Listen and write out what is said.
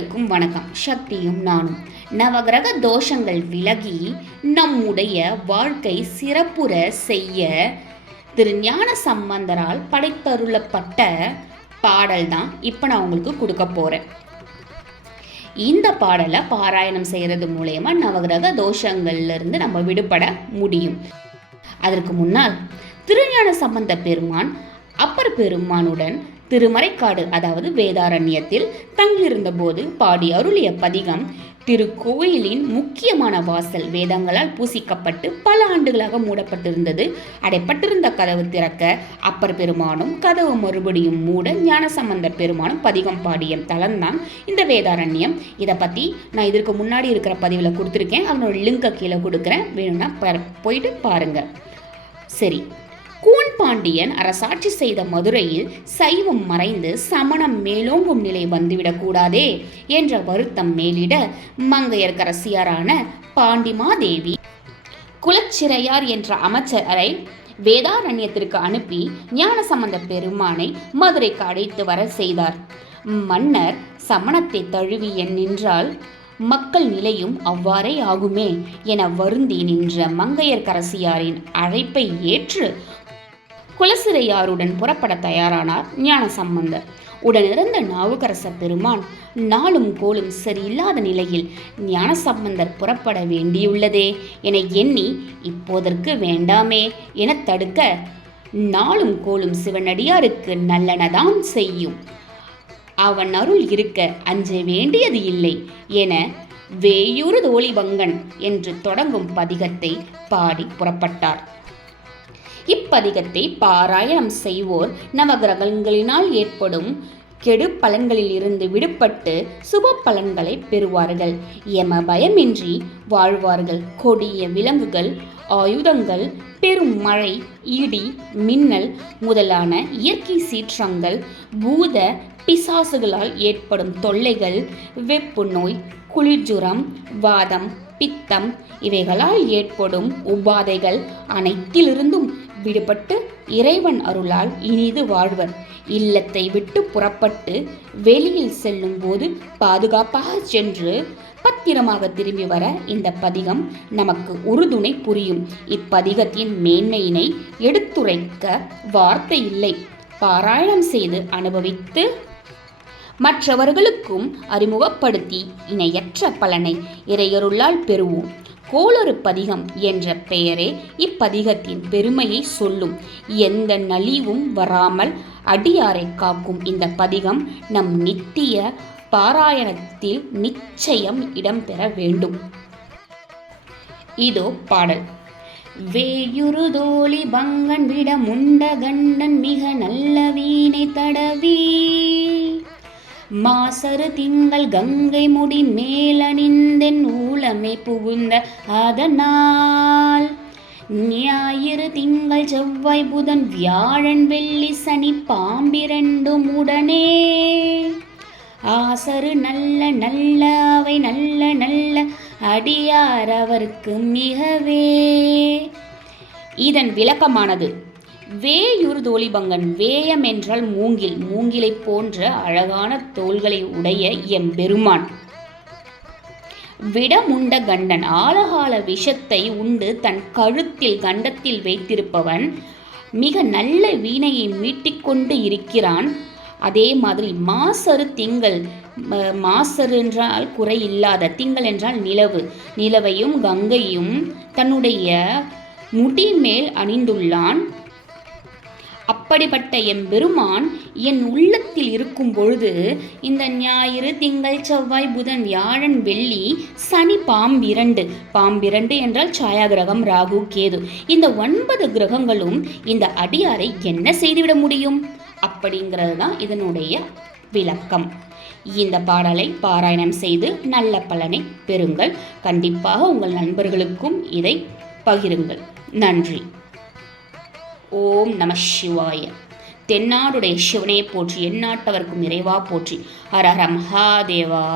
அனைவருக்கும் வணக்கம். சக்தியும் நானும். நவகிரக தோஷங்கள் விலகி நம்முடைய வாழ்க்கை சிறப்புற செய்ய திருஞான சம்பந்தரால் படைத்தருளப்பட்ட பாடல் தான் இப்போ நான் உங்களுக்கு கொடுக்க போகிறேன். இந்த பாடலை பாராயணம் செய்கிறது மூலயமா நவகிரக தோஷங்கள்லேருந்து நம்ம விடுபட முடியும். அதற்கு முன்னால் திருஞான சம்பந்த பெருமான் அப்பர் பெருமானுடன் திருமறைக்காடு அதாவது வேதாரண்யத்தில் தங்கியிருந்த போது பாடி அருளிய பதிகம் திருக்கோயிலின் முக்கியமான வாசல் வேதங்களால் பூசிக்கப்பட்டு பல ஆண்டுகளாக மூடப்பட்டிருந்தது. அடைப்பட்டிருந்த கதவு திறக்க அப்பர் பெருமானும் கதவு மறுபடியும் மூட ஞானசம்பந்த பெருமானும் பதிகம் பாடிய தலம்தான் இந்த வேதாரண்யம். இதை பற்றி நான் இதற்கு முன்னாடி இருக்கிற பதிவில் கொடுத்துருக்கேன். அவனோட லிங்கை கீழே கொடுக்குறேன், வேணும்னா போயிட்டு பாருங்க. சரி, கூன் பாண்டியன் அரசாட்சி செய்த மதுரையில் சைவம் மறைந்து சமணம் மேலோங்கும் நிலை வந்துவிடக்கூடாதே என்ற வருத்தம் மேலிட மங்கையர்க்கரசியாரான பாண்டிமாதேவி குலச்சிறையார் என்ற அமைச்சரை வேதாரண்யத்திற்கு அனுப்பி ஞானசம்பந்த பெருமானை மதுரைக்கு அழைத்து வர செய்தார். மன்னர் சமணத்தை தழுவி நின்றால் மக்கள் நிலையும் அவ்வாறே ஆகுமே என வருந்தி நின்ற மங்கையர்க்கரசியாரின் அழைப்பை ஏற்று குலசிறையாருடன் புறப்பட தயாரானார் ஞானசம்பந்தர். உடனிருந்த நாவுக்கரச பெருமான் நாளும் கோலும் சரியில்லாத நிலையில் ஞானசம்பந்தர் புறப்பட வேண்டியுள்ளதே என எண்ணி இப்போதற்கு வேண்டாமே என தடுக்க, நாளும் கோலும் சிவனடியாருக்கு நல்லனதான் செய்யும், அவன் அருள் இருக்க அஞ்ச வேண்டியது இல்லை என வேயூறு தோழிபங்கன் என்று தொடங்கும் பதிகத்தை பாடி புறப்பட்டார். இப்பதிகத்தை பாராயணம் செய்வோர் நவகிரகங்களினால் ஏற்படும் கெடு பலன்களில் இருந்து விடுபட்டு சுப பலன்களை பெறுவார்கள். யம பயமின்றி வாழ்வார்கள். கொடிய விலங்குகள், ஆயுதங்கள், பெரும் மழை, இடி, மின்னல் முதலான இயற்கை சீற்றங்கள், பூத பிசாசுகளால் ஏற்படும் தொல்லைகள், வெப்பு நோய், குளிர்ஜுரம், வாதம், பித்தம் இவைகளால் ஏற்படும் உபாதைகள் அனைத்திலிருந்தும் விடுபட்டு இறைவன் அருளால் இனிது வாழ்வர். இல்லத்தை விட்டு புறப்பட்டு வெளியில் செல்லும் போது பாதுகாப்பாக சென்று பத்திரமாக திரும்பி வர இந்த பதிகம் நமக்கு உறுதுணை புரியும். இப்பதிகத்தின் மேன்மையினை எடுத்துரைக்க வார்த்தை இல்லை. பாராயணம் செய்து அனுபவித்து மற்றவர்களுக்கும் அறிமுகப்படுத்தி இணையற்ற பலனை இறையருளால் பெறுவோம். கோளறு பதிகம் என்ற பெயரே இப்பதிகத்தின் பெருமையை சொல்லும். எந்த நலிவும் வராமல் அடியாரை காக்கும் இந்த பதிகம் நம் நித்திய பாராயணத்தில் நிச்சயம் இடம்பெற வேண்டும். இதோ பாடல். வேயுறு தோழி பங்கன் விட முண்ட கண்டன் மிக நல்ல வீணை தடவி மாசரு திங்கள் கங்கை முடி மேலணிந்தென் ஊழமை புகுந்த அதனால் ஞாயிறு திங்கள் செவ்வாய் புதன் வியாழன் வெள்ளி சனி பாம்பிரண்டும் உடனே ஆசரு நல்ல நல்ல அவை நல்ல நல்ல அடியார் அவருக்கு மிகவே. இதன் விளக்கமானது. வேயுறு தோழிபங்கன், வேயம் என்றால் மூங்கில், மூங்கிலை போன்ற அழகான தோள்களை உடைய எம்பெருமான். விடமுண்ட கண்டன், ஆழகால விஷத்தை உண்டு தன் கழுத்தில் கண்டத்தில் வைத்திருப்பவன் மிக நல்ல வீணையை மீட்டிக்கொண்டு இருக்கிறான். அதே மாதிரி மாசரு திங்கள், மாசரு என்றால் குறை இல்லாத, திங்கள் என்றால் நிலவு, நிலவையும் கங்கையும் தன்னுடைய முடி மேல் அணிந்துள்ளான். அப்படிப்பட்ட எம்பெருமான் என் உள்ளத்தில் இருக்கும் பொழுது இந்த ஞாயிறு திங்கள் செவ்வாய் புதன் வியாழன் வெள்ளி சனி பாம்பிரண்டு என்றால் சாயா கிரகம் ராகு கேது, இந்த 9 கிரகங்களும் இந்த அடியாரை என்ன செய்துவிட முடியும் அப்படிங்கிறது தான் இதனுடைய விளக்கம். இந்த பாடலை பாராயணம் செய்து நல்ல பலனை பெறுங்கள். கண்டிப்பாக உங்கள் நண்பர்களுக்கும் இதை பகிருங்கள். நன்றி. ஓம் நம சிவாய. தென்னாடுடைய சிவனே போற்றி, எந்நாட்டவர்க்கும் இறைவா போற்றி. ஹர ஹர மகாதேவா.